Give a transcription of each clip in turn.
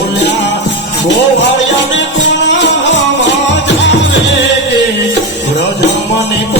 ભોળિયા ને કોણ રજ મને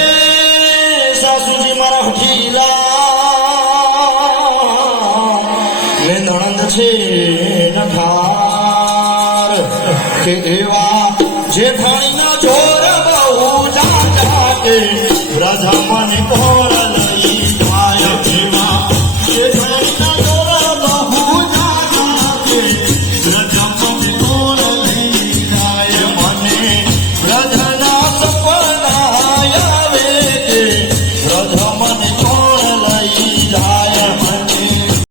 નણંદ છે નખાર. કે એવા જેઠાણીના જોર બહુ જાતા કે બ્રજમન કોર